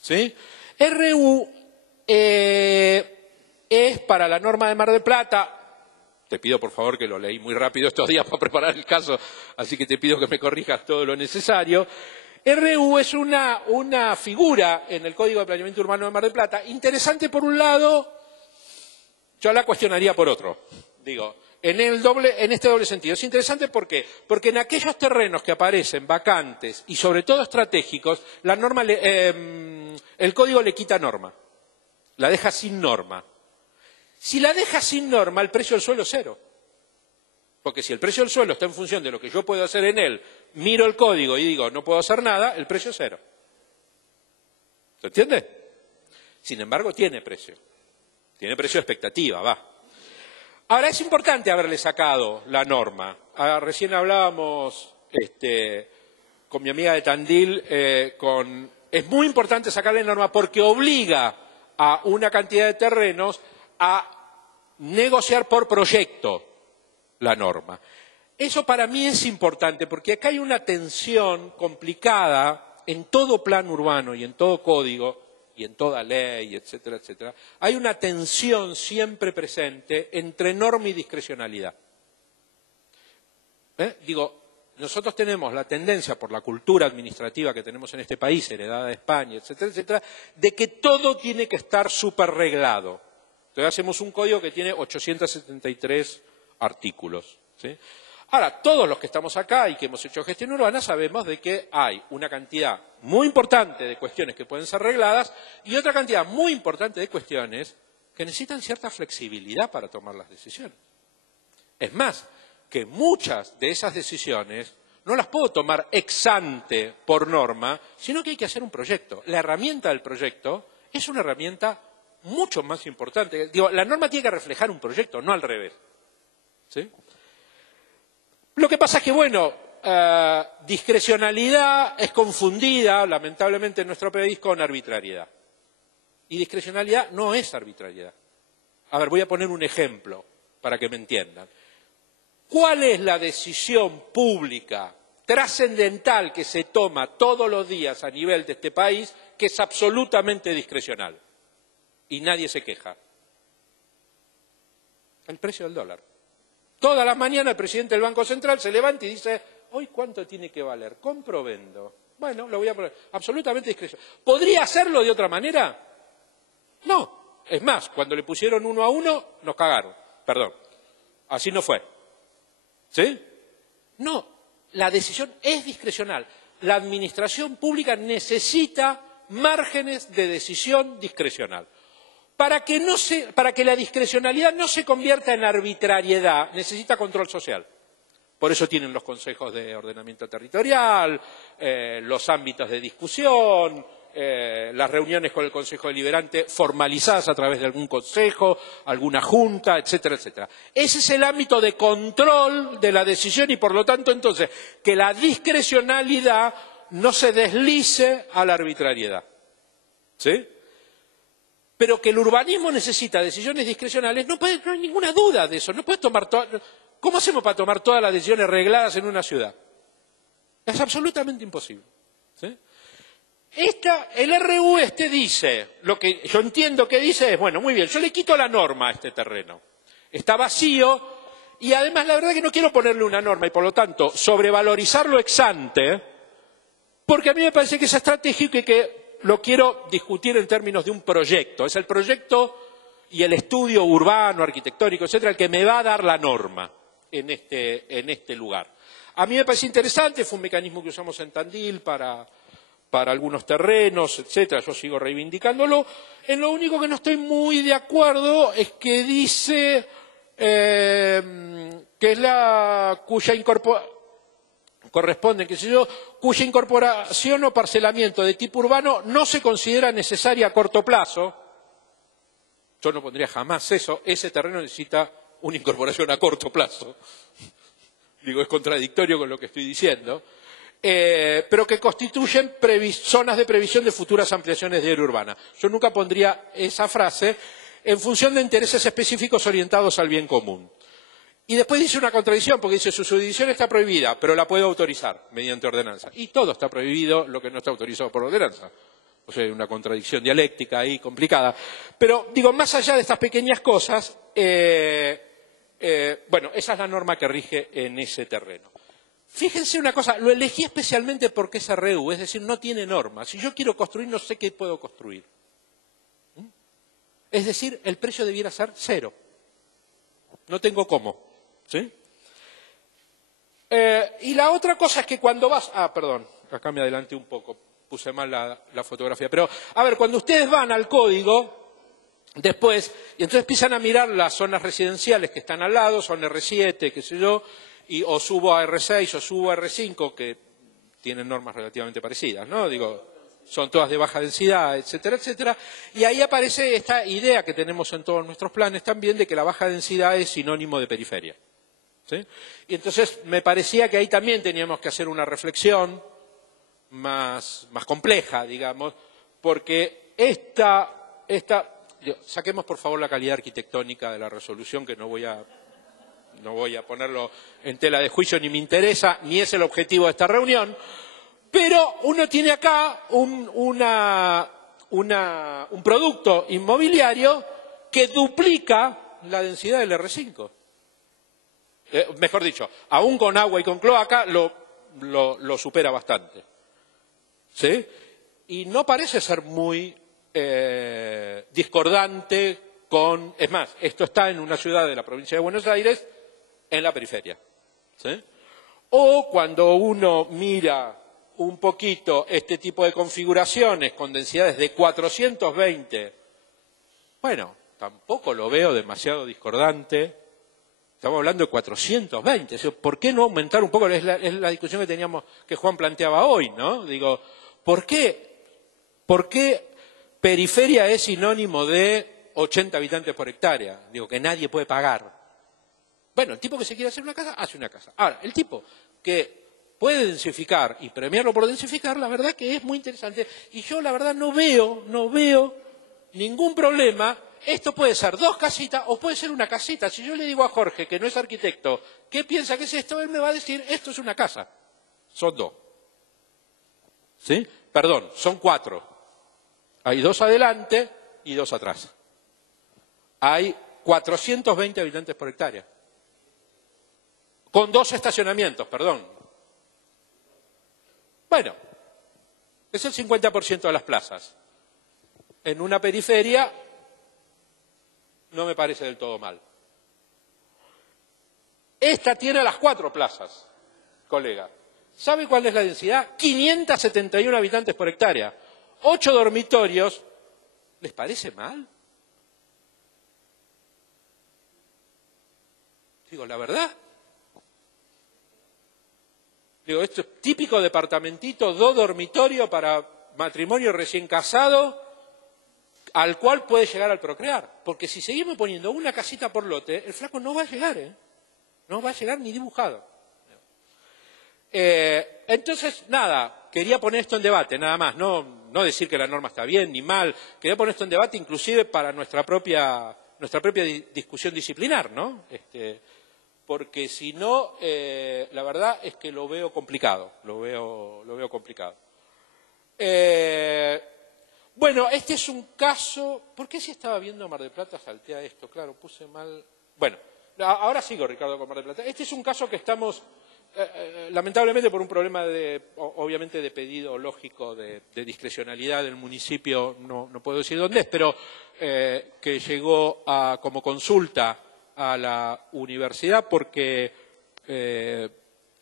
¿Sí? RU es para la norma de Mar del Plata. Te pido por favor, que lo leí muy rápido estos días para preparar el caso, así que te pido que me corrijas todo lo necesario. RU es una figura en el Código de Planeamiento Urbano de Mar del Plata, interesante por un lado, yo la cuestionaría por otro. Digo, en este doble sentido. Es interesante ¿por qué? Porque en aquellos terrenos que aparecen vacantes y sobre todo estratégicos, el Código le quita norma, la deja sin norma. Si la deja sin norma, el precio del suelo es cero. Porque si el precio del suelo está en función de lo que yo puedo hacer en él, miro el código y digo no puedo hacer nada, el precio es cero. ¿Se entiende? Sin embargo, tiene precio. Tiene precio de expectativa, va. Ahora, es importante haberle sacado la norma. Recién hablábamos con mi amiga de Tandil, es muy importante sacarle la norma porque obliga a una cantidad de terrenos a negociar por proyecto la norma. Eso para mí es importante porque acá hay una tensión complicada en todo plan urbano y en todo código y en toda ley, etcétera, etcétera. Hay una tensión siempre presente entre norma y discrecionalidad. Digo, nosotros tenemos la tendencia por la cultura administrativa que tenemos en este país, heredada de España, etcétera, etcétera, de que todo tiene que estar súper reglado. Entonces hacemos un código que tiene 873 artículos, ¿sí? Ahora, todos los que estamos acá y que hemos hecho gestión urbana sabemos de que hay una cantidad muy importante de cuestiones que pueden ser regladas y otra cantidad muy importante de cuestiones que necesitan cierta flexibilidad para tomar las decisiones. Es más, que muchas de esas decisiones no las puedo tomar ex ante por norma, sino que hay que hacer un proyecto. La herramienta del proyecto es una herramienta mucho más importante. Digo, la norma tiene que reflejar un proyecto, no al revés. ¿Sí? Lo que pasa es que, bueno, discrecionalidad es confundida, lamentablemente en nuestro país, con arbitrariedad. Y discrecionalidad no es arbitrariedad. A ver, voy a poner un ejemplo para que me entiendan. ¿Cuál es la decisión pública trascendental que se toma todos los días a nivel de este país que es absolutamente discrecional? Y nadie se queja. El precio del dólar. Toda la mañana el presidente del Banco Central se levanta y dice, ¿hoy cuánto tiene que valer? ¿Compro o vendo? Bueno, lo voy a poner. Absolutamente discrecional. ¿Podría hacerlo de otra manera? No. Es más, cuando le pusieron 1 a 1, nos cagaron. Perdón. Así no fue. ¿Sí? No. La decisión es discrecional. La administración pública necesita márgenes de decisión discrecional. Para que la discrecionalidad no se convierta en arbitrariedad, necesita control social. Por eso tienen los consejos de ordenamiento territorial, los ámbitos de discusión, las reuniones con el Consejo Deliberante formalizadas a través de algún consejo, alguna junta, etcétera, etcétera. Ese es el ámbito de control de la decisión y, por lo tanto, entonces, que la discrecionalidad no se deslice a la arbitrariedad. ¿Sí? Pero que el urbanismo necesita decisiones discrecionales, no hay ninguna duda de eso. No puedes tomar ¿Cómo hacemos para tomar todas las decisiones regladas en una ciudad? Es absolutamente imposible. ¿Sí? El RU dice, lo que yo entiendo que dice es, bueno, muy bien, yo le quito la norma a este terreno. Está vacío y además la verdad es que no quiero ponerle una norma y por lo tanto sobrevalorizarlo ex ante, porque a mí me parece que es estratégico y que lo quiero discutir en términos de un proyecto. Es el proyecto y el estudio urbano, arquitectónico, etcétera, el que me va a dar la norma en este lugar. A mí me parece interesante, fue un mecanismo que usamos en Tandil para algunos terrenos, etcétera, yo sigo reivindicándolo. En lo único que no estoy muy de acuerdo es que dice que es cuya incorporación o parcelamiento de tipo urbano no se considera necesaria a corto plazo. Yo no pondría jamás eso. Ese terreno necesita una incorporación a corto plazo. Digo, es contradictorio con lo que estoy diciendo. Pero que constituyen zonas de previsión de futuras ampliaciones de área urbana. Yo nunca pondría esa frase en función de intereses específicos orientados al bien común. Y después dice una contradicción, porque dice su subdivisión está prohibida, pero la puede autorizar mediante ordenanza. Y todo está prohibido lo que no está autorizado por ordenanza. O sea, hay una contradicción dialéctica ahí complicada. Pero, digo, más allá de estas pequeñas cosas, bueno, esa es la norma que rige en ese terreno. Fíjense una cosa, lo elegí especialmente porque es RU, es decir, no tiene norma. Si yo quiero construir, no sé qué puedo construir. Es decir, el precio debiera ser 0. No tengo cómo. ¿Sí? Y la otra cosa es que cuando vas... perdón, acá me adelanté un poco, puse mal la fotografía. Pero, a ver, cuando ustedes van al código, después, y entonces empiezan a mirar las zonas residenciales que están al lado, son R7, qué sé yo, o subo a R6 o subo a R5, que tienen normas relativamente parecidas, ¿no? Digo, son todas de baja densidad, etcétera, etcétera. Y ahí aparece esta idea que tenemos en todos nuestros planes también, de que la baja densidad es sinónimo de periferia. ¿Sí? Y entonces me parecía que ahí también teníamos que hacer una reflexión más compleja, digamos, porque saquemos por favor la calidad arquitectónica de la resolución, que no voy a ponerlo en tela de juicio, ni me interesa, ni es el objetivo de esta reunión, pero uno tiene acá un producto inmobiliario que duplica la densidad del R5. Mejor dicho, aún con agua y con cloaca lo supera bastante. ¿Sí? Y no parece ser muy discordante con... Es más, esto está en una ciudad de la provincia de Buenos Aires, en la periferia. ¿Sí? O cuando uno mira un poquito este tipo de configuraciones con densidades de 420, bueno, tampoco lo veo demasiado discordante. Estamos hablando de 420. ¿Por qué no aumentar un poco? Es la discusión que Juan planteaba hoy, ¿no? Digo, ¿por qué periferia es sinónimo de 80 habitantes por hectárea? Digo, que nadie puede pagar. Bueno, el tipo que se quiere hacer una casa, hace una casa. Ahora, el tipo que puede densificar y premiarlo por densificar, la verdad que es muy interesante. Y yo, la verdad, no veo ningún problema. Esto puede ser 2 casitas o puede ser una casita. Si yo le digo a Jorge, que no es arquitecto, ¿qué piensa que es esto? Él me va a decir, esto es una casa. Son 2. ¿Sí? Perdón, son 4. Hay 2 adelante y 2 atrás. Hay 420 habitantes por hectárea. Con 2 estacionamientos, perdón. Bueno, es el 50% de las plazas. En una periferia no me parece del todo mal. Esta tiene las 4 plazas, colega. ¿Sabe cuál es la densidad? 571 habitantes por hectárea. 8 dormitorios. ¿Les parece mal? Digo, la verdad. Digo, esto es típico departamentito, 2 dormitorios para matrimonio recién casado, al cual puede llegar al procrear. Porque si seguimos poniendo una casita por lote, el flaco no va a llegar, no va a llegar ni dibujado. Entonces, nada, quería poner esto en debate, nada más, no decir que la norma está bien ni mal, quería poner esto en debate inclusive para nuestra propia discusión disciplinar, ¿no? Porque si no, la verdad es que lo veo complicado, lo veo complicado. Bueno, este es un caso... ¿Por qué si estaba viendo Mar del Plata salté a esto? Claro, puse mal... Bueno, ahora sigo, Ricardo, con Mar del Plata. Este es un caso que estamos, lamentablemente por un problema obviamente de pedido lógico de discrecionalidad del municipio, no puedo decir dónde es, pero que llegó como consulta a la universidad porque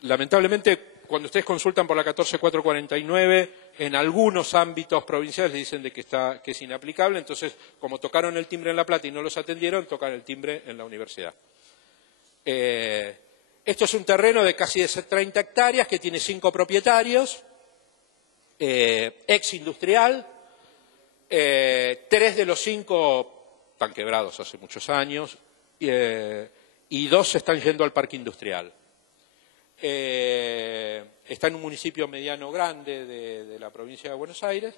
lamentablemente cuando ustedes consultan por la 14449 en algunos ámbitos provinciales le dicen que es inaplicable, entonces como tocaron el timbre en La Plata y no los atendieron, tocan el timbre en la universidad. Esto es un terreno de casi 30 hectáreas que tiene 5 propietarios, ex industrial, 3 de los 5 están quebrados hace muchos años y 2 se están yendo al parque industrial. Está en un municipio mediano grande de la provincia de Buenos Aires.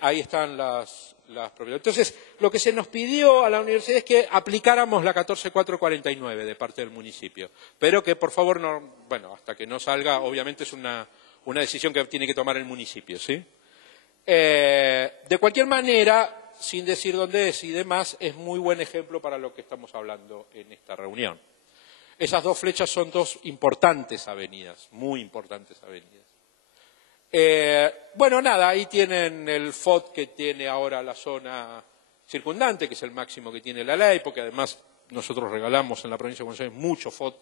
Ahí están las propiedades. Entonces, lo que se nos pidió a la universidad es que aplicáramos la 14449 de parte del municipio, pero que por favor hasta que no salga, obviamente es una decisión que tiene que tomar el municipio, ¿sí? De cualquier manera, sin decir dónde es y demás, es muy buen ejemplo para lo que estamos hablando en esta reunión. Esas dos flechas son dos importantes avenidas, muy importantes avenidas. Bueno, nada, ahí tienen el FOT que tiene ahora la zona circundante, que es el máximo que tiene la ley, porque además nosotros regalamos en la provincia de Buenos Aires mucho FOT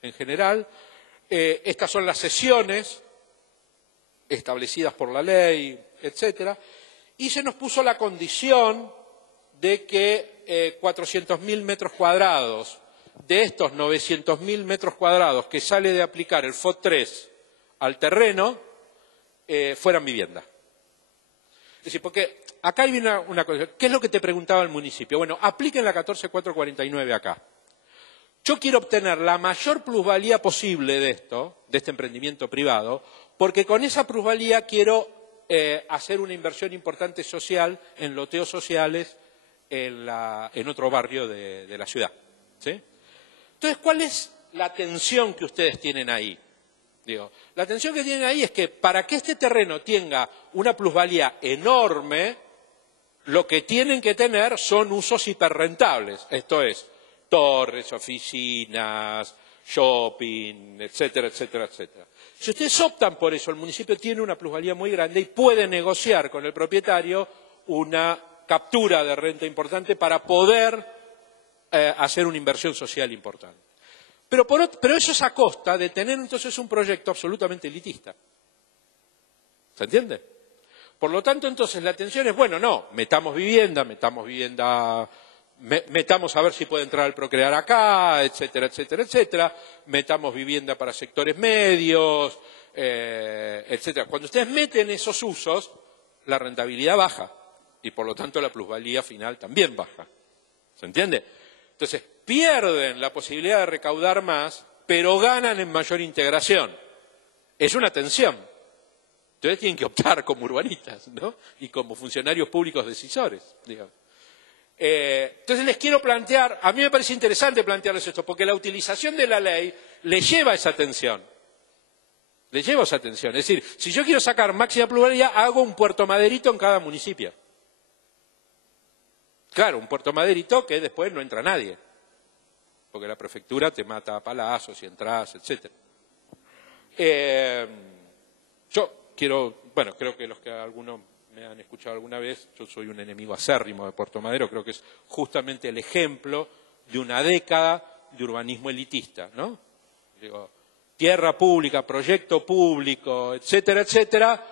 en general. Estas son las sesiones establecidas por la ley, etcétera, y se nos puso la condición de que 400.000 metros cuadrados de estos 900.000 metros cuadrados que sale de aplicar el FOT 3 al terreno fueran vivienda. Es decir, porque acá hay una cosa. ¿Qué es lo que te preguntaba el municipio? Bueno, apliquen la 14.449 acá. Yo quiero obtener la mayor plusvalía posible de esto, de este emprendimiento privado, porque con esa plusvalía quiero hacer una inversión importante social en loteos sociales en otro barrio de la ciudad. ¿Sí? Entonces, ¿cuál es la tensión que ustedes tienen ahí? La tensión que tienen ahí es que para que este terreno tenga una plusvalía enorme, lo que tienen que tener son usos hiperrentables, esto es, torres, oficinas, shopping, etcétera, etcétera, etcétera. Si ustedes optan por eso, el municipio tiene una plusvalía muy grande y puede negociar con el propietario una captura de renta importante para poder hacer una inversión social importante. Pero eso es a costa de tener entonces un proyecto absolutamente elitista. ¿Se entiende? Por lo tanto, entonces, la tensión es, bueno, no, metamos a ver si puede entrar el Procrear acá, etcétera, etcétera, etcétera, metamos vivienda para sectores medios, etcétera. Cuando ustedes meten esos usos, la rentabilidad baja y, por lo tanto, la plusvalía final también baja. ¿Se entiende? Entonces, pierden la posibilidad de recaudar más, pero ganan en mayor integración. Es una tensión. Entonces tienen que optar como urbanistas, ¿no? Y como funcionarios públicos decisores, digamos. Entonces les quiero plantear, a mí me parece interesante plantearles esto, porque la utilización de la ley les lleva a esa tensión. Les lleva a esa tensión. Es decir, si yo quiero sacar máxima plusvalía, hago un Puerto Maderito en cada municipio. Claro, un Puerto Maderito que después no entra nadie, porque la prefectura te mata a palazos si entras, etcétera. Creo que los que algunos me han escuchado alguna vez, yo soy un enemigo acérrimo de Puerto Madero, creo que es justamente el ejemplo de una década de urbanismo elitista, ¿no? Digo, tierra pública, proyecto público, etcétera, etcétera,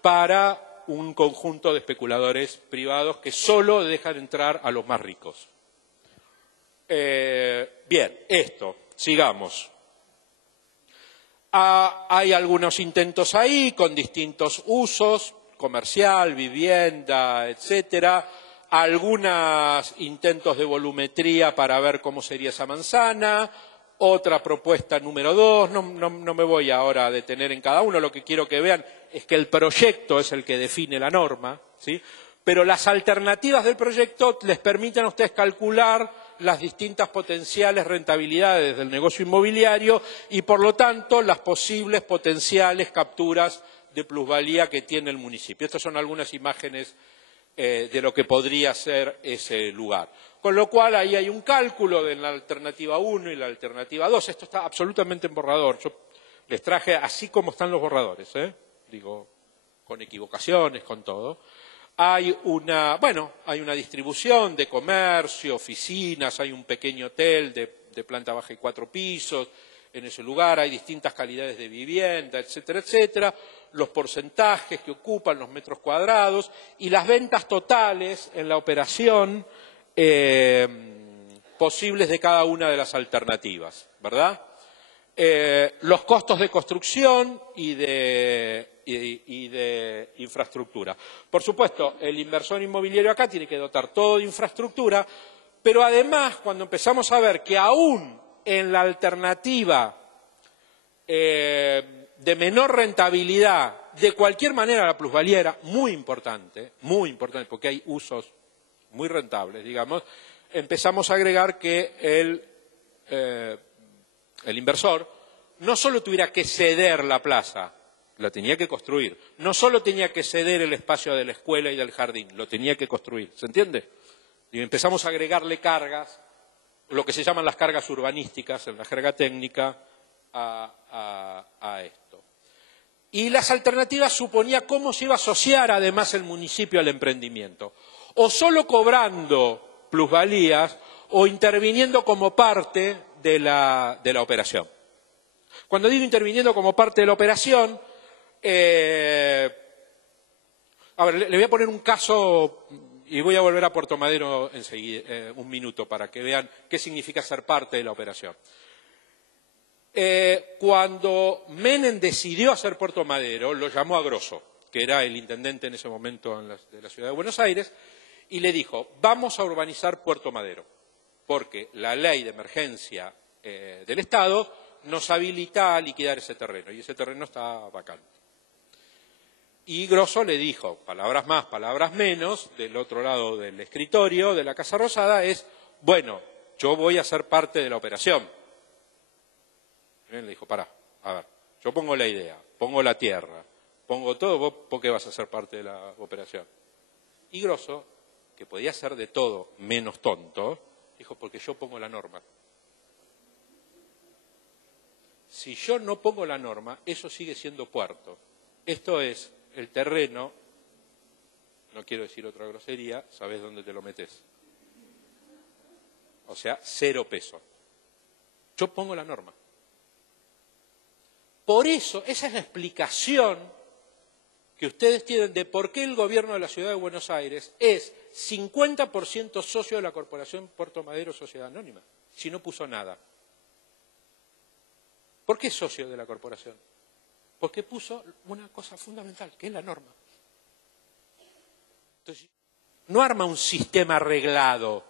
para un conjunto de especuladores privados que solo dejan entrar a los más ricos. Bien, sigamos. Hay algunos intentos ahí con distintos usos, comercial, vivienda, etcétera. Algunos intentos de volumetría para ver cómo sería esa manzana. Otra propuesta número 2, no me voy ahora a detener en cada uno, lo que quiero que vean es que el proyecto es el que define la norma, ¿sí? Pero las alternativas del proyecto les permiten a ustedes calcular las distintas potenciales rentabilidades del negocio inmobiliario y, por lo tanto, las posibles potenciales capturas de plusvalía que tiene el municipio. Estas son algunas imágenes de lo que podría ser ese lugar. Con lo cual, ahí hay un cálculo de la alternativa 1 y la alternativa 2. Esto está absolutamente en borrador. Yo les traje así como están los borradores, digo, con equivocaciones, con todo. Hay una distribución de comercio, oficinas, hay un pequeño hotel de planta baja y 4 pisos. En ese lugar hay distintas calidades de vivienda, etcétera, etcétera. Los porcentajes que ocupan, los metros cuadrados y las ventas totales en la operación posibles de cada una de las alternativas, ¿verdad? Los costos de construcción y de infraestructura. Por supuesto, el inversor inmobiliario acá tiene que dotar todo de infraestructura, pero además, cuando empezamos a ver que aún en la alternativa de menor rentabilidad, de cualquier manera la plusvalía era muy importante, porque hay usos muy rentables, digamos, empezamos a agregar que el inversor no solo tuviera que ceder la plaza, la tenía que construir. No solo tenía que ceder el espacio de la escuela y del jardín, lo tenía que construir. ¿Se entiende? Y empezamos a agregarle cargas, lo que se llaman las cargas urbanísticas en la jerga técnica, a esto. Y las alternativas suponía cómo se iba a asociar además el municipio al emprendimiento. O solo cobrando plusvalías o interviniendo como parte de la operación. Cuando digo interviniendo como parte de la operación, a ver, le voy a poner un caso y voy a volver a Puerto Madero enseguida, un minuto, para que vean qué significa ser parte de la operación. Cuando Menem decidió hacer Puerto Madero, lo llamó a Grosso, que era el intendente en ese momento de la ciudad de Buenos Aires, y le dijo, vamos a urbanizar Puerto Madero, porque la ley de emergencia del Estado nos habilita a liquidar ese terreno, y ese terreno está vacante. Y Grosso le dijo, palabras más, palabras menos, del otro lado del escritorio de la Casa Rosada, es, bueno, yo voy a ser parte de la operación. Le dijo, pará, a ver, yo pongo la idea, pongo la tierra, pongo todo, vos, ¿por qué vas a ser parte de la operación? Y Grosso, que podía ser de todo menos tonto, dijo, porque yo pongo la norma. Si yo no pongo la norma, eso sigue siendo puerto. Esto es, el terreno, no quiero decir otra grosería, sabés dónde te lo metes. O sea, 0 pesos. Yo pongo la norma. Por eso, esa es la explicación que ustedes tienen de por qué el gobierno de la Ciudad de Buenos Aires es 50% socio de la Corporación Puerto Madero Sociedad Anónima, si no puso nada. ¿Por qué es socio de la corporación? Porque puso una cosa fundamental, que es la norma. Entonces, no arma un sistema arreglado.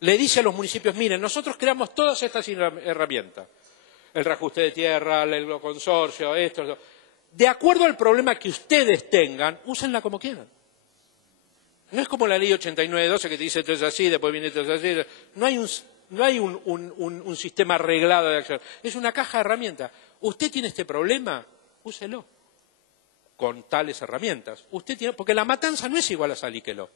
Le dice a los municipios, miren, nosotros creamos todas estas herramientas. El reajuste de tierra, el consorcio, esto. De acuerdo al problema que ustedes tengan, úsenla como quieran. No es como la ley 89-12 que te dice esto es así, después viene esto es así. No hay un sistema arreglado de acción. Es una caja de herramientas. Usted tiene este problema, úselo con tales herramientas. Usted tiene, porque la matanza no es igual a Salíqueló.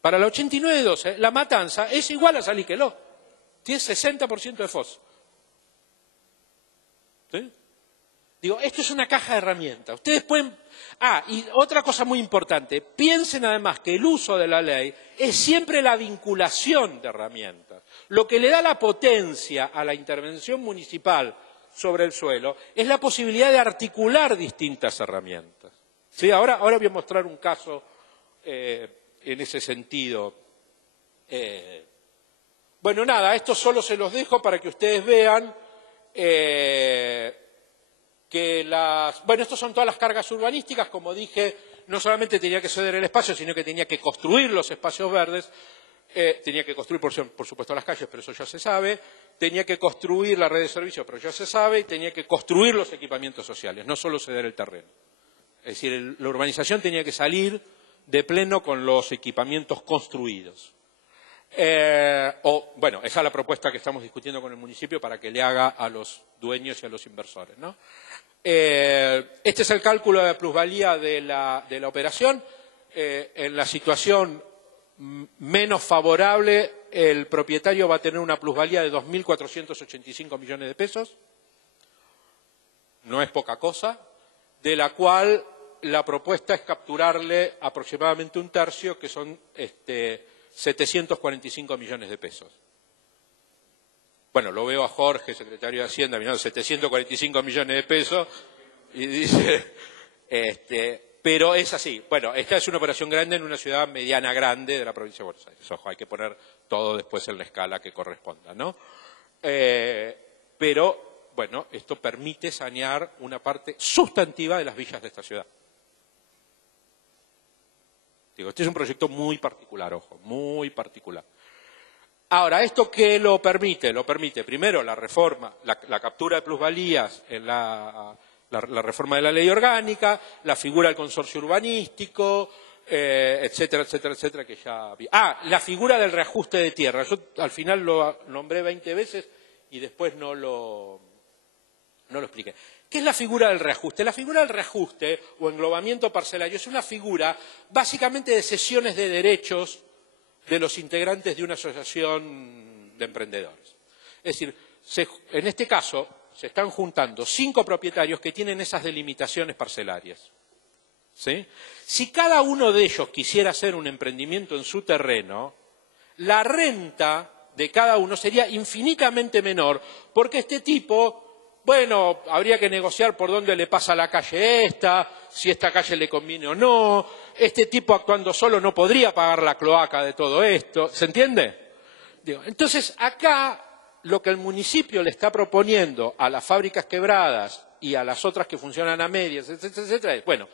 Para la 89-12, la matanza es igual a Salíqueló. Tiene 60% de FOS. ¿Sí? Digo, esto es una caja de herramientas. Ustedes pueden... y otra cosa muy importante, piensen además que el uso de la ley es siempre la vinculación de herramientas. Lo que le da la potencia a la intervención municipal sobre el suelo es la posibilidad de articular distintas herramientas. ¿Sí? Ahora voy a mostrar un caso en ese sentido. Bueno, nada, esto solo se los dejo para que ustedes vean bueno, estas son todas las cargas urbanísticas, como dije, no solamente tenía que ceder el espacio, sino que tenía que construir los espacios verdes, tenía que construir, por supuesto, las calles, pero eso ya se sabe, tenía que construir la red de servicios, pero ya se sabe, y tenía que construir los equipamientos sociales, no solo ceder el terreno. Es decir, la urbanización tenía que salir de pleno con los equipamientos construidos. Bueno, esa es la propuesta que estamos discutiendo con el municipio para que le haga a los dueños y a los inversores, ¿no? Este es el cálculo de plusvalía de la operación. En la situación menos favorable, el propietario va a tener una plusvalía de 2.485 millones de pesos. No es poca cosa, de la cual la propuesta es capturarle aproximadamente un tercio, que son 745 millones de pesos. Bueno, lo veo a Jorge, secretario de Hacienda, mirando 745 millones de pesos, y dice, pero es así. Bueno, esta es una operación grande en una ciudad mediana grande de la provincia de Buenos Aires. Ojo, hay que poner todo después en la escala que corresponda, ¿no? Pero, bueno, esto permite sanear una parte sustantiva de las villas de esta ciudad. Digo, este es un proyecto muy particular, ojo, muy particular. Ahora, ¿esto qué lo permite? Lo permite, primero, la reforma, la captura de plusvalías en la reforma de la ley orgánica, la figura del consorcio urbanístico, etcétera, etcétera, etcétera, que ya vi. La figura del reajuste de tierra. Yo al final lo nombré 20 veces y después no lo expliqué. ¿Qué es la figura del reajuste? La figura del reajuste o englobamiento parcelario es una figura básicamente de cesiones de derechos de los integrantes de una asociación de emprendedores. Es decir, en este caso se están juntando 5 propietarios que tienen esas delimitaciones parcelarias. ¿Sí? Si cada uno de ellos quisiera hacer un emprendimiento en su terreno, la renta de cada uno sería infinitamente menor, porque este tipo, bueno, habría que negociar por dónde le pasa la calle esta, si esta calle le conviene o no, este tipo actuando solo no podría pagar la cloaca de todo esto, ¿se entiende? Entonces, acá lo que el municipio le está proponiendo a las fábricas quebradas y a las otras que funcionan a medias, etcétera, etcétera, es, bueno,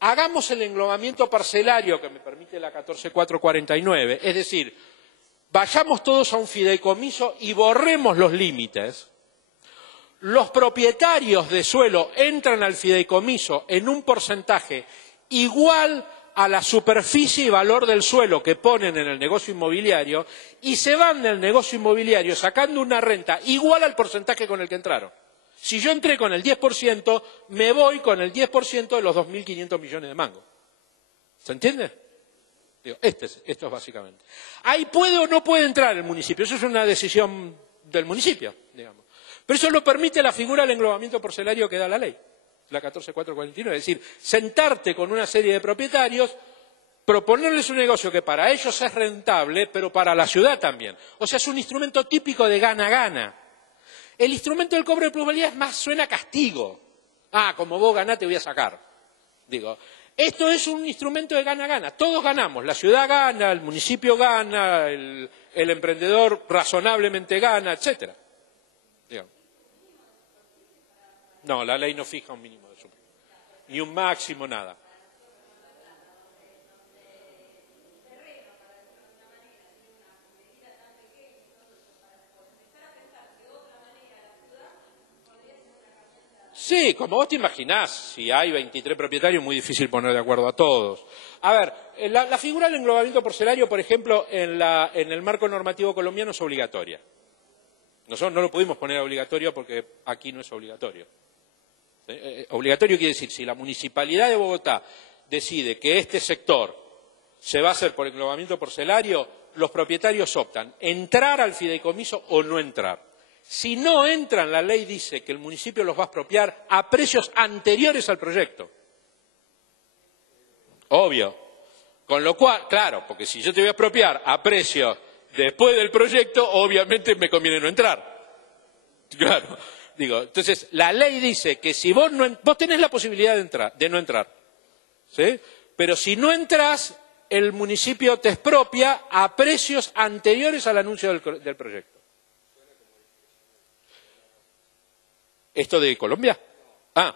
hagamos el englobamiento parcelario que me permite la 14449, es decir, vayamos todos a un fideicomiso y borremos los límites. Los propietarios de suelo entran al fideicomiso en un porcentaje igual a la superficie y valor del suelo que ponen en el negocio inmobiliario y se van del negocio inmobiliario sacando una renta igual al porcentaje con el que entraron. Si yo entré con el 10%, me voy con el 10% de los 2.500 millones de mangos. ¿Se entiende? Esto es básicamente. Ahí puede o no puede entrar el municipio. Eso es una decisión del municipio, digamos. Pero eso lo permite la figura del englobamiento parcelario que da la ley, la 14449. Es decir, sentarte con una serie de propietarios, proponerles un negocio que para ellos es rentable, pero para la ciudad también. O sea, es un instrumento típico de gana-gana. El instrumento del cobro de plusvalía es más, suena castigo. Ah, como vos ganás te voy a sacar. Digo, esto es un instrumento de gana-gana. Todos ganamos. La ciudad gana, el municipio gana, el emprendedor razonablemente gana, etcétera. No, la ley no fija un mínimo de suma. Ni un máximo, nada. Sí, como vos te imaginás, si hay 23 propietarios, es muy difícil poner de acuerdo a todos. A ver, la figura del englobamiento parcelario, por ejemplo, en el marco normativo colombiano es obligatoria. Nosotros no lo pudimos poner obligatorio porque aquí no es obligatorio. Obligatorio quiere decir, si la Municipalidad de Bogotá decide que este sector se va a hacer por englobamiento parcelario, los propietarios optan entrar al fideicomiso o no entrar. Si no entran, la ley dice que el municipio los va a expropiar a precios anteriores al proyecto. Obvio. Con lo cual, claro, porque si yo te voy a expropiar a precios después del proyecto, obviamente me conviene no entrar. Claro. Digo, entonces, la ley dice que si vos tenés la posibilidad de no entrar, ¿sí? Pero si no entras, el municipio te expropia a precios anteriores al anuncio del proyecto. ¿Esto de Colombia? Ah.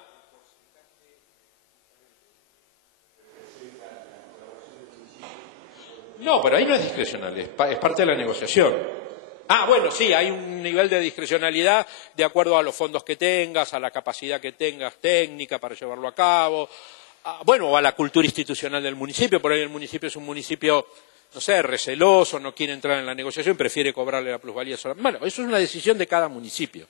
No, pero ahí no es discrecional, es parte de la negociación. Ah, bueno, sí, hay un nivel de discrecionalidad de acuerdo a los fondos que tengas, a la capacidad que tengas técnica para llevarlo a cabo, bueno, a la cultura institucional del municipio. Por ahí el municipio es un municipio, no sé, receloso, no quiere entrar en la negociación, prefiere cobrarle la plusvalía sola. Bueno, eso es una decisión de cada municipio.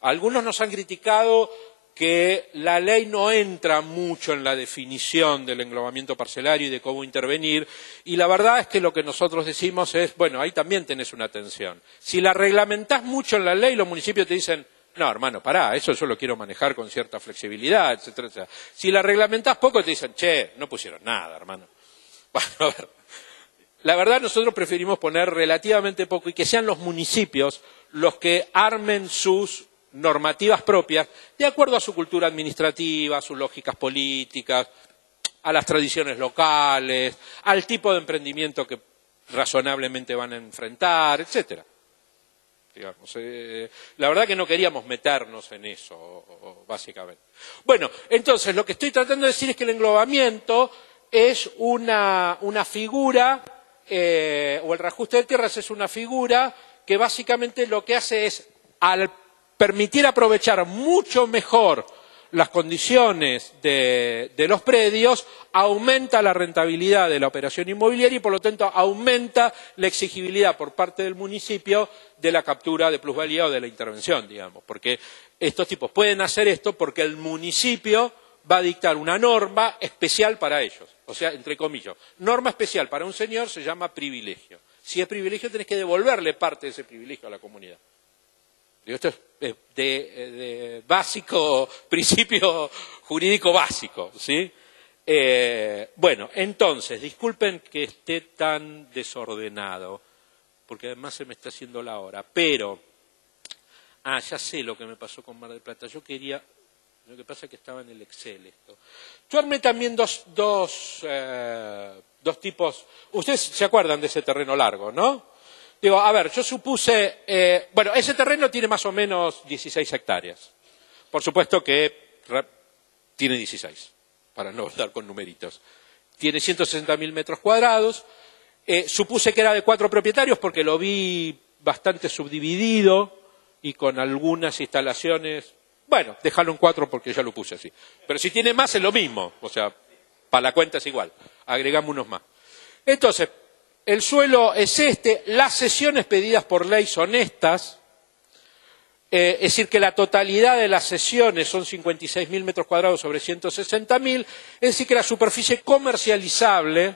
Algunos nos han criticado que la ley no entra mucho en la definición del englobamiento parcelario y de cómo intervenir, y la verdad es que lo que nosotros decimos es, bueno, ahí también tenés una tensión. Si la reglamentás mucho en la ley, los municipios te dicen, no, hermano, pará, eso yo lo quiero manejar con cierta flexibilidad, etcétera, etcétera. Si la reglamentás poco, te dicen, che, no pusieron nada, hermano. Bueno, a ver, la verdad nosotros preferimos poner relativamente poco y que sean los municipios los que armen sus normativas propias de acuerdo a su cultura administrativa, a sus lógicas políticas, a las tradiciones locales, al tipo de emprendimiento que razonablemente van a enfrentar, etcétera. Digamos, la verdad que no queríamos meternos en eso, básicamente. Bueno, entonces lo que estoy tratando de decir es que el englobamiento es una figura, o el reajuste de tierras es una figura que básicamente lo que hace es, al permitir aprovechar mucho mejor las condiciones de los predios, aumenta la rentabilidad de la operación inmobiliaria y por lo tanto aumenta la exigibilidad por parte del municipio de la captura de plusvalía o de la intervención, digamos, porque estos tipos pueden hacer esto porque el municipio va a dictar una norma especial para ellos, o sea, entre comillas, norma especial para un señor se llama privilegio. Si es privilegio tenés que devolverle parte de ese privilegio a la comunidad. Esto es de básico, principio jurídico básico, ¿sí? Bueno, entonces, disculpen que esté tan desordenado, porque además se me está haciendo la hora, pero, ya sé lo que me pasó con Mar del Plata, yo quería, lo que pasa es que estaba en el Excel esto. Yo armé también dos tipos, ustedes se acuerdan de ese terreno largo, ¿no? Digo, a ver, yo supuse, bueno, ese terreno tiene más o menos 16 hectáreas. Por supuesto que tiene 16, para no dar con numeritos. Tiene 160.000 metros cuadrados. Supuse que era de 4 propietarios porque lo vi bastante subdividido y con algunas instalaciones. Bueno, déjalo en 4 porque ya lo puse así. Pero si tiene más es lo mismo, o sea, para la cuenta es igual. Agregamos unos más. Entonces, el suelo es este, las cesiones pedidas por ley son estas, es decir, que la totalidad de las cesiones son 56.000 metros cuadrados sobre 160.000, es decir, que la superficie comercializable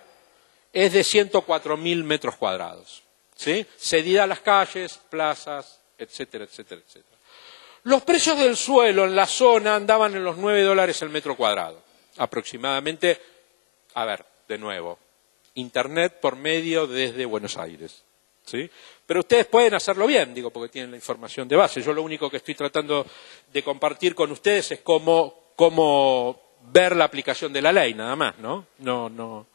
es de 104.000 metros cuadrados, ¿sí? Cedida a las calles, plazas, etcétera, etcétera, etcétera. Los precios del suelo en la zona andaban en los $9 el metro cuadrado, aproximadamente, a ver, de nuevo. Internet por medio desde Buenos Aires, ¿sí? Pero ustedes pueden hacerlo bien, digo, porque tienen la información de base. Yo lo único que estoy tratando de compartir con ustedes es cómo ver la aplicación de la ley, nada más, ¿no? No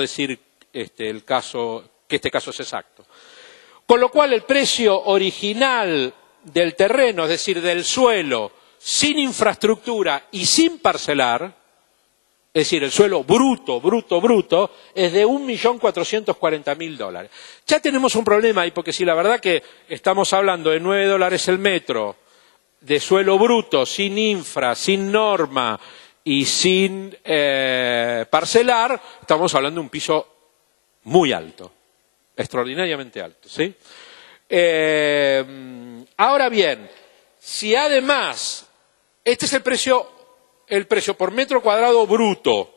decir que este caso es exacto. Con lo cual, el precio original del terreno, es decir, del suelo, sin infraestructura y sin parcelar, es decir, el suelo bruto, es de $1.440.000. Ya tenemos un problema ahí, porque si la verdad que estamos hablando de $9 el metro de suelo bruto, sin infra, sin norma y sin parcelar, estamos hablando de un piso muy alto, extraordinariamente alto, ¿sí? Ahora bien, si además, este es el precio por metro cuadrado bruto.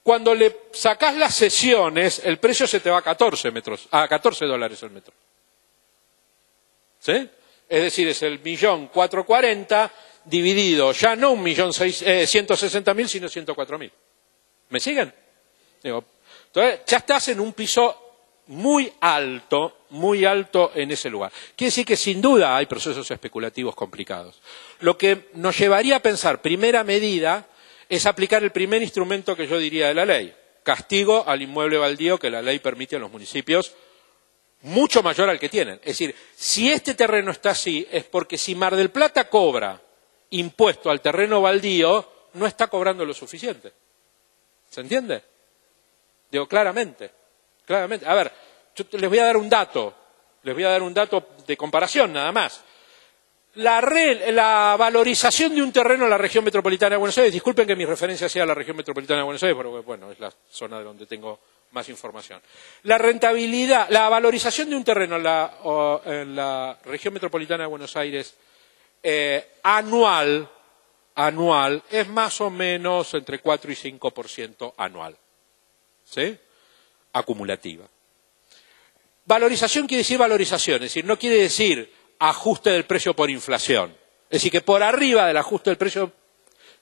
Cuando le sacás las cesiones, el precio se te va a $14 el metro. ¿Sí? Es decir, es el 1.440.000 dividido, ya no 1.160.000, sino 104.000. ¿Me siguen? Digo, entonces, ya estás en un piso muy alto en ese lugar. Quiere decir que sin duda hay procesos especulativos complicados. Lo que nos llevaría a pensar, primera medida, es aplicar el primer instrumento que yo diría de la ley, castigo al inmueble baldío que la ley permite en los municipios, mucho mayor al que tienen. Es decir, si este terreno está así, es porque si Mar del Plata cobra impuesto al terreno baldío, no está cobrando lo suficiente. ¿Se entiende? Digo, claramente. A ver, yo les voy a dar un dato de comparación nada más. La valorización de un terreno en la región metropolitana de Buenos Aires, disculpen que mi referencia sea a la región metropolitana de Buenos Aires, porque bueno, es la zona de donde tengo más información. La valorización de un terreno en la región metropolitana de Buenos Aires anual es más o menos entre 4 y 5% anual, ¿sí? Acumulativa. Valorización quiere decir valorización, es decir, no quiere decir ajuste del precio por inflación. Es decir, que por arriba del ajuste del precio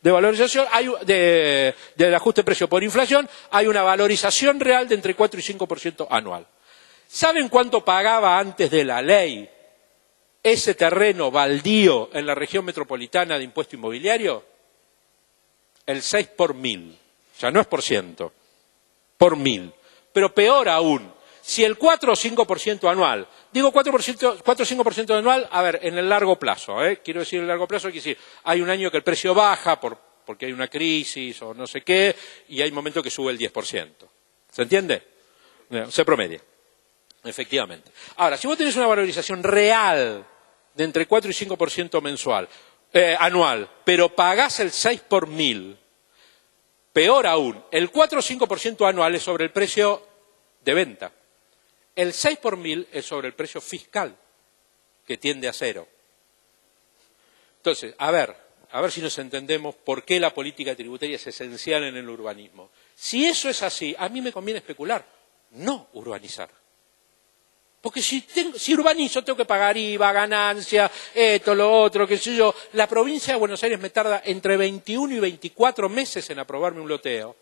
de valorización, del ajuste del precio por inflación, hay una valorización real de entre 4 y 5% anual. ¿Saben cuánto pagaba antes de la ley ese terreno baldío en la región metropolitana de impuesto inmobiliario? El 6 por 1000. Ya no es por ciento, por 1000. Pero peor aún, si el 4 o 5% anual, digo 4 o 5% anual, a ver, en el largo plazo, quiero decir en el largo plazo, quiere decir, hay un año que el precio baja porque hay una crisis o no sé qué, y hay momentos que sube el 10%. ¿Se entiende? Se promedia, efectivamente. Ahora, si vos tenés una valorización real de entre 4 y 5% mensual, anual, pero pagás el 6 por 1000. Peor aún, el 4 o 5% anual es sobre el precio de venta. El 6 por 1000 es sobre el precio fiscal, que tiende a cero. Entonces, a ver si nos entendemos por qué la política tributaria es esencial en el urbanismo. Si eso es así, a mí me conviene especular, no urbanizar. Porque si urbanizo tengo que pagar IVA, ganancia, esto, lo otro, qué sé yo. La provincia de Buenos Aires me tarda entre 21 y 24 meses en aprobarme un loteo.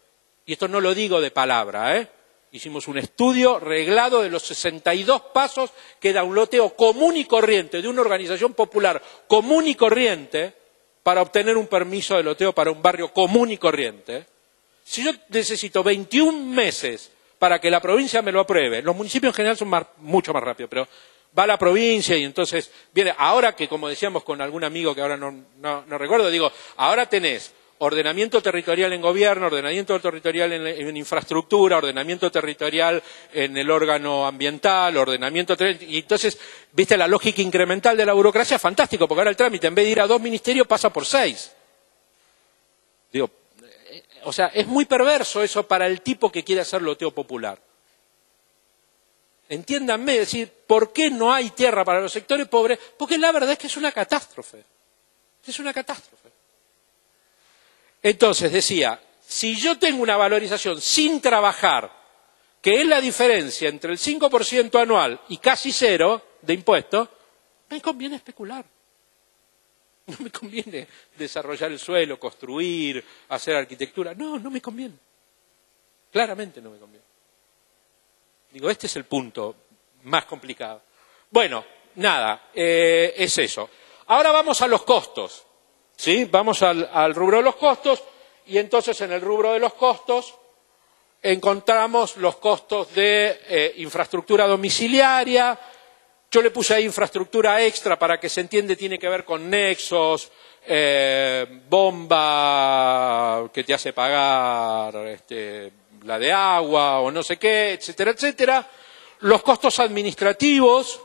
Y esto no lo digo de palabra, ¿eh? Hicimos un estudio reglado de los 62 pasos que da un loteo común y corriente de una organización popular común y corriente para obtener un permiso de loteo para un barrio común y corriente. Si yo necesito 21 meses para que la provincia me lo apruebe, los municipios en general son mucho más rápidos, pero va a la provincia y entonces viene, ahora que como decíamos con algún amigo que ahora no recuerdo, digo, ahora tenés ordenamiento territorial en gobierno, ordenamiento territorial en infraestructura, ordenamiento territorial en el órgano ambiental, y entonces, viste, la lógica incremental de la burocracia, fantástico, porque ahora el trámite en vez de ir a 2 ministerios pasa por 6. Digo, o sea, es muy perverso eso para el tipo que quiere hacer loteo popular. Entiéndanme, es decir, ¿por qué no hay tierra para los sectores pobres? Porque la verdad es que es una catástrofe. Es una catástrofe. Entonces, decía, si yo tengo una valorización sin trabajar, que es la diferencia entre el 5% anual y casi cero de impuestos, me conviene especular. No me conviene desarrollar el suelo, construir, hacer arquitectura. No me conviene. Claramente no me conviene. Digo, este es el punto más complicado. Bueno, nada, es eso. Ahora vamos a los costos. ¿Sí? Vamos al rubro de los costos y entonces en el rubro de los costos encontramos los costos de infraestructura domiciliaria. Yo le puse ahí infraestructura extra para que se entiende, tiene que ver con nexos, bomba que te hace pagar la de agua o no sé qué, etcétera, etcétera. Los costos administrativos.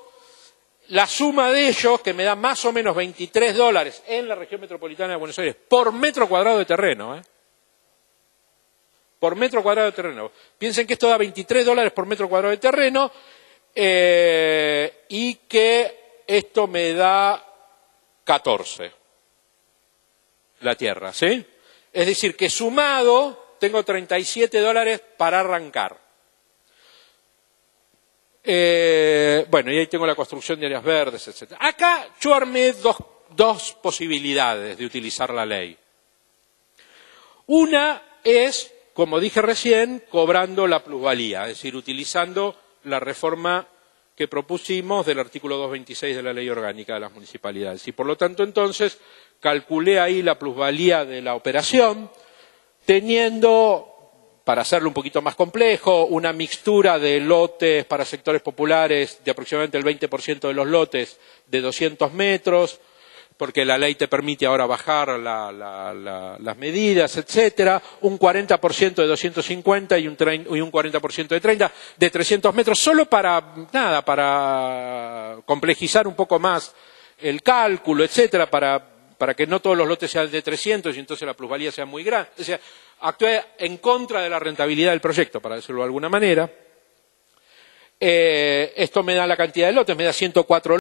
La suma de ellos, que me da más o menos $23 en la región metropolitana de Buenos Aires, por metro cuadrado de terreno, por metro cuadrado de terreno. Piensen que esto da $23 por metro cuadrado de terreno y que esto me da 14, la tierra, ¿sí? Es decir, que sumado tengo $37 para arrancar. Bueno, y ahí tengo la construcción de áreas verdes, etc. Acá yo armé dos posibilidades de utilizar la ley. Una es, como dije recién, cobrando la plusvalía, es decir, utilizando la reforma que propusimos del artículo 226 de la Ley Orgánica de las Municipalidades. Y por lo tanto, entonces, calculé ahí la plusvalía de la operación, teniendo, para hacerlo un poquito más complejo, una mixtura de lotes para sectores populares de aproximadamente el 20% de los lotes de 200 metros, porque la ley te permite ahora bajar las medidas, etcétera, un 40% de 250 y un 40% de 30, de 300 metros, solo para complejizar un poco más el cálculo, etcétera, para que no todos los lotes sean de 300 y entonces la plusvalía sea muy grande. O sea, actué en contra de la rentabilidad del proyecto, para decirlo de alguna manera. Esto me da la cantidad de lotes, me da 104